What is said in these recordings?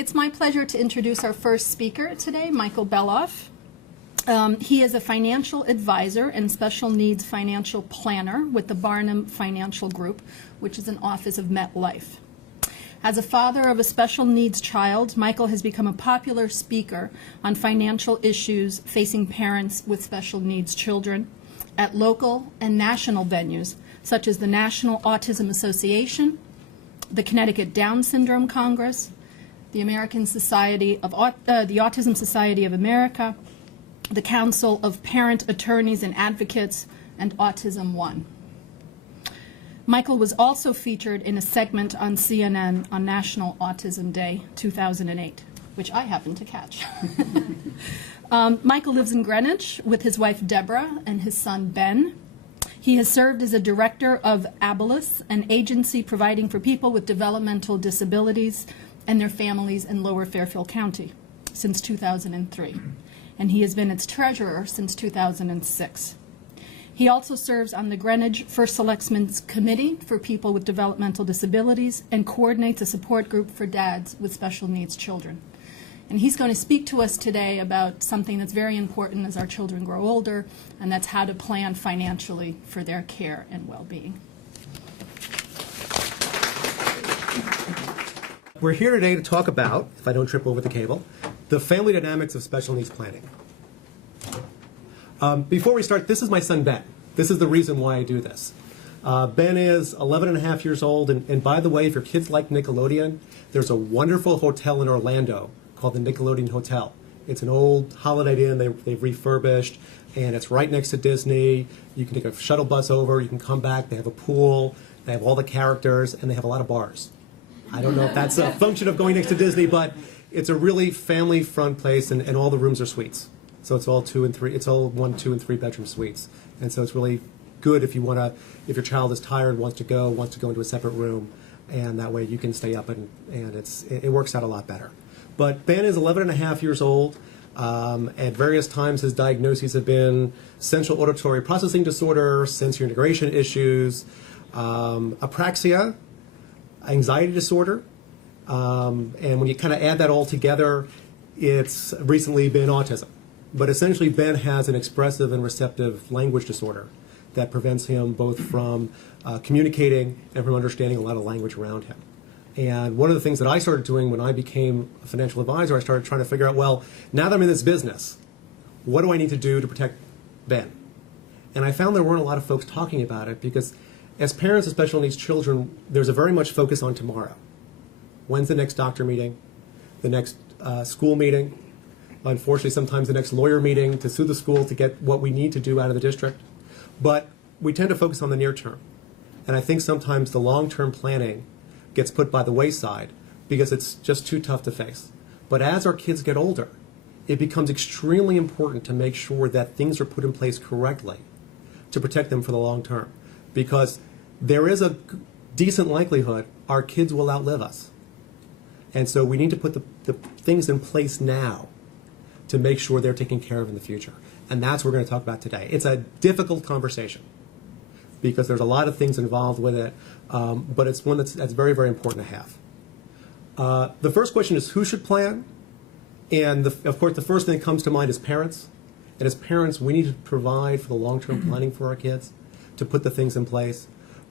It's my pleasure to introduce our first speaker today, Michael Beloff. He is a financial advisor and special needs financial planner with the Barnum Financial Group, which is an office of MetLife. As a father of a special needs child, Michael has become a popular speaker on financial issues facing parents with special needs children at local and national venues, such as the National Autism Association, the Connecticut Down Syndrome Congress, the American Society of the Autism Society of America, the Council of Parent Attorneys and Advocates, and Autism One. Michael was also featured in a segment on CNN on National Autism Day 2008, which I happened to catch. Michael lives in Greenwich with his wife Deborah and his son Ben. He has served as a director of Beloff, an agency providing for people with developmental disabilities and their families in Lower Fairfield County since 2003. And he has been its treasurer since 2006. He also serves on the Greenwich First Selectmen's Committee for people with developmental disabilities and coordinates a support group for dads with special needs children. And he's going to speak to us today about something that's very important as our children grow older, and that's how to plan financially for their care and well-being. We're here today to talk about, if I don't trip over the cable, the family dynamics of special needs planning. Before we start, this is my son Ben. This is the reason why I do this. Ben is 11 and a half years old, and by the way, if your kids like Nickelodeon, there's a wonderful hotel in Orlando called the Nickelodeon Hotel. It's an old Holiday Inn they've refurbished, and it's right next to Disney. You can take a shuttle bus over, you can come back, they have a pool, they have all the characters, and they have a lot of bars. I don't know if that's a function of going next to Disney, but it's a really family-fun place, and all the rooms are suites. So it's all 2 and 3. It's all 1, 2, and 3 bedroom suites, and so it's really good if if your child is tired, wants to go into a separate room, and that way you can stay up, and it works out a lot better. But Ben is 11 and a half years old. At various times, his diagnoses have been central auditory processing disorder, sensory integration issues, apraxia, anxiety disorder, and when you kind of add that all together, it's recently been autism. But essentially, Ben has an expressive and receptive language disorder that prevents him both from communicating and from understanding a lot of language around him. And one of the things that I started doing when I became a financial advisor, I started trying to figure out, well, now that I'm in this business, what do I need to do to protect Ben? And I found there weren't a lot of folks talking about it because as parents of special needs children, there's a very much focus on tomorrow. When's the next doctor meeting? The next school meeting? Unfortunately, sometimes the next lawyer meeting to sue the school to get what we need to do out of the district. But we tend to focus on the near term. And I think sometimes the long-term planning gets put by the wayside because it's just too tough to face. But as our kids get older, it becomes extremely important to make sure that things are put in place correctly to protect them for the long term. Because there is a decent likelihood our kids will outlive us. And so we need to put the things in place now to make sure they're taken care of in the future. And that's what we're going to talk about today. It's a difficult conversation because there's a lot of things involved with it, but it's one that's very, very important to have. The first question is who should plan? And of course, the first thing that comes to mind is parents. And as parents, we need to provide for the long-term planning for our kids, to put the things in place.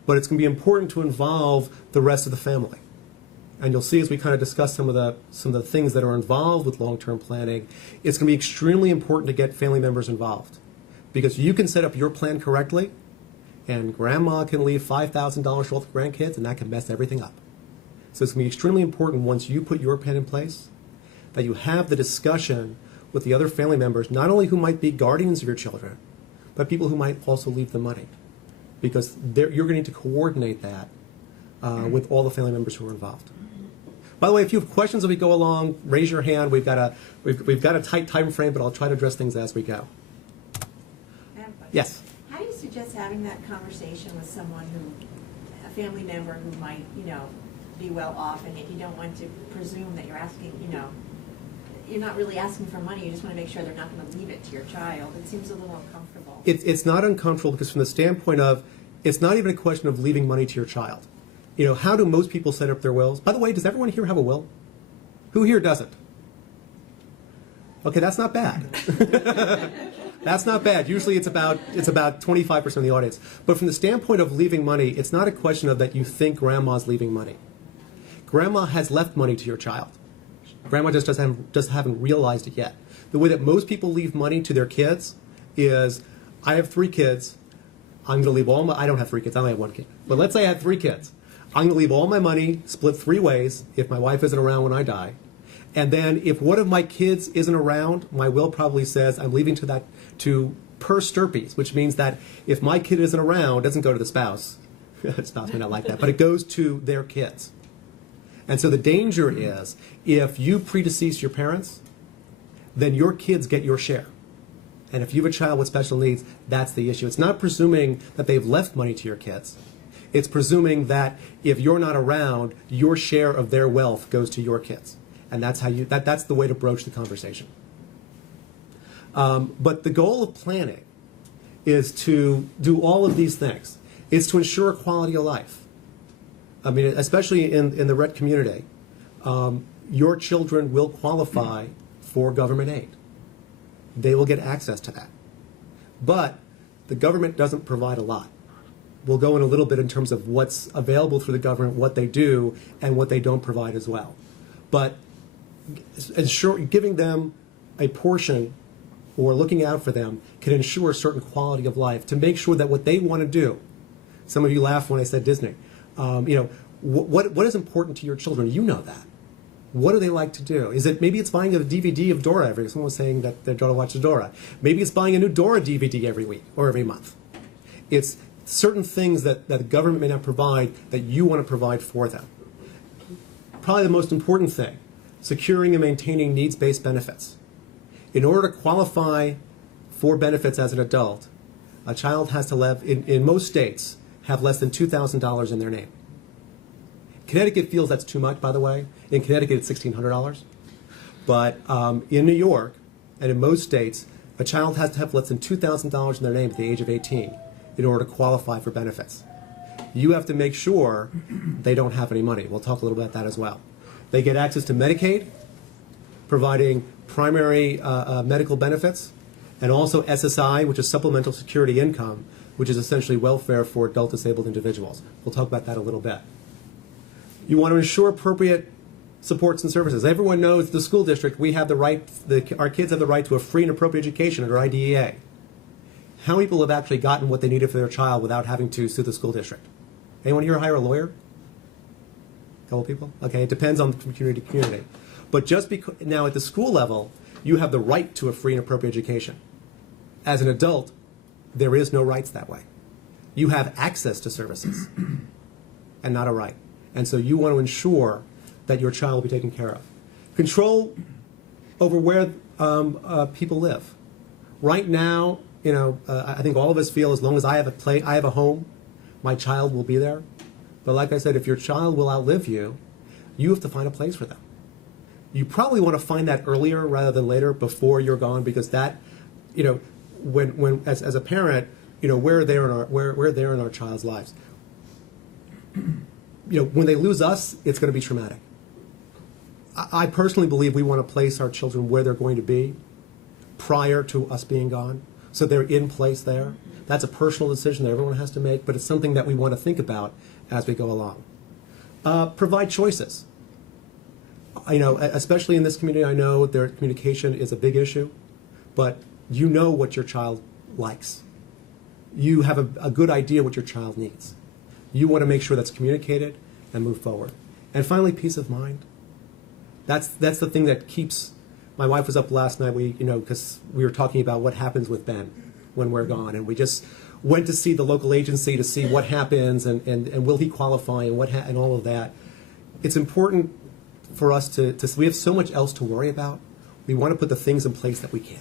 But it's going to be important to involve the rest of the family. And you'll see as we kind of discuss some of the things that are involved with long-term planning, it's going to be extremely important to get family members involved. Because you can set up your plan correctly, and grandma can leave $5,000 for all the grandkids, and that can mess everything up. So it's going to be extremely important once you put your plan in place, that you have the discussion with the other family members, not only who might be guardians of your children, but people who might also leave the money. Because you're going to need to coordinate that with all the family members who are involved. By the way, if you have questions as we go along, raise your hand. We've got a tight time frame, but I'll try to address things as we go. Yes. How do you suggest having that conversation with someone a family member who might, be well off, and you don't want to presume that you're asking, you're not really asking for money. You just want to make sure they're not going to leave it to your child. It seems a little uncomfortable. It's not uncomfortable because from the standpoint of, it's not even a question of leaving money to your child. How do most people set up their wills? By the way, does everyone here have a will? Who here doesn't? Okay, that's not bad. That's not bad. Usually it's about 25% of the audience. But from the standpoint of leaving money, it's not a question of that you think grandma's leaving money. Grandma has left money to your child. Grandma just haven't realized it yet. The way that most people leave money to their kids is, I have 3 kids. I'm going to leave all my, I don't have 3 kids, I only have 1 kid. But let's say I had 3 kids. I'm going to leave all my money split 3 ways if my wife isn't around when I die. And then if one of my kids isn't around, my will probably says I'm leaving to per stirpes, which means that if my kid isn't around, it doesn't go to the spouse. The spouse may not like that, but it goes to their kids. And so the danger is, if you predecease your parents, then your kids get your share. And if you have a child with special needs, that's the issue. It's not presuming that they've left money to your kids. It's presuming that if you're not around, your share of their wealth goes to your kids. And that's how that's the way to broach the conversation. But the goal of planning is to do all of these things. It's to ensure quality of life. I mean, especially in the Rett community, your children will qualify for government aid. They will get access to that. But the government doesn't provide a lot. We'll go in a little bit in terms of what's available through the government, what they do, and what they don't provide as well. But giving them a portion or looking out for them can ensure a certain quality of life to make sure that what they want to do. Some of you laughed when I said Disney. What is important to your children? You know that. What do they like to do? Maybe it's buying a DVD of Dora every week. Someone was saying that their daughter watches Dora. Maybe it's buying a new Dora DVD every week or every month. It's certain things that the government may not provide that you want to provide for them. Probably the most important thing, securing and maintaining needs-based benefits. In order to qualify for benefits as an adult, a child has to live, in most states, have less than $2,000 in their name. Connecticut feels that's too much, by the way. In Connecticut, it's $1,600. But in New York, and in most states, a child has to have less than $2,000 in their name at the age of 18 in order to qualify for benefits. You have to make sure they don't have any money. We'll talk a little bit about that as well. They get access to Medicaid, providing primary medical benefits, and also SSI, which is Supplemental Security Income, which is essentially welfare for adult disabled individuals. We'll talk about that a little bit. You want to ensure appropriate supports and services. Everyone knows the school district, we have the right, our kids have the right to a free and appropriate education under IDEA. How many people have actually gotten what they needed for their child without having to sue the school district? Anyone here hire a lawyer? A couple people? Okay, it depends on community to community. But just because, now at the school level, you have the right to a free and appropriate education. As an adult, there is no rights that way. You have access to services and not a right. And so you want to ensure that your child will be taken care of. Control over where people live. Right now, I think all of us feel as long as I have a home, my child will be there. But like I said, if your child will outlive you, you have to find a place for them. You probably want to find that earlier rather than later, before you're gone, because that, when as a parent, we're there in our child's lives. When they lose us, it's going to be traumatic. I personally believe we want to place our children where they're going to be prior to us being gone, so they're in place there. That's a personal decision that everyone has to make, but it's something that we want to think about as we go along. Provide choices. Especially in this community, I know their communication is a big issue, but you know what your child likes. You have a good idea what your child needs. You want to make sure that's communicated and move forward. And finally, peace of mind. That's the thing that keeps. My wife was up last night. Because we were talking about what happens with Ben when we're gone, and we just went to see the local agency to see what happens and will he qualify and all of that. It's important for us to. We have so much else to worry about. We want to put the things in place that we can.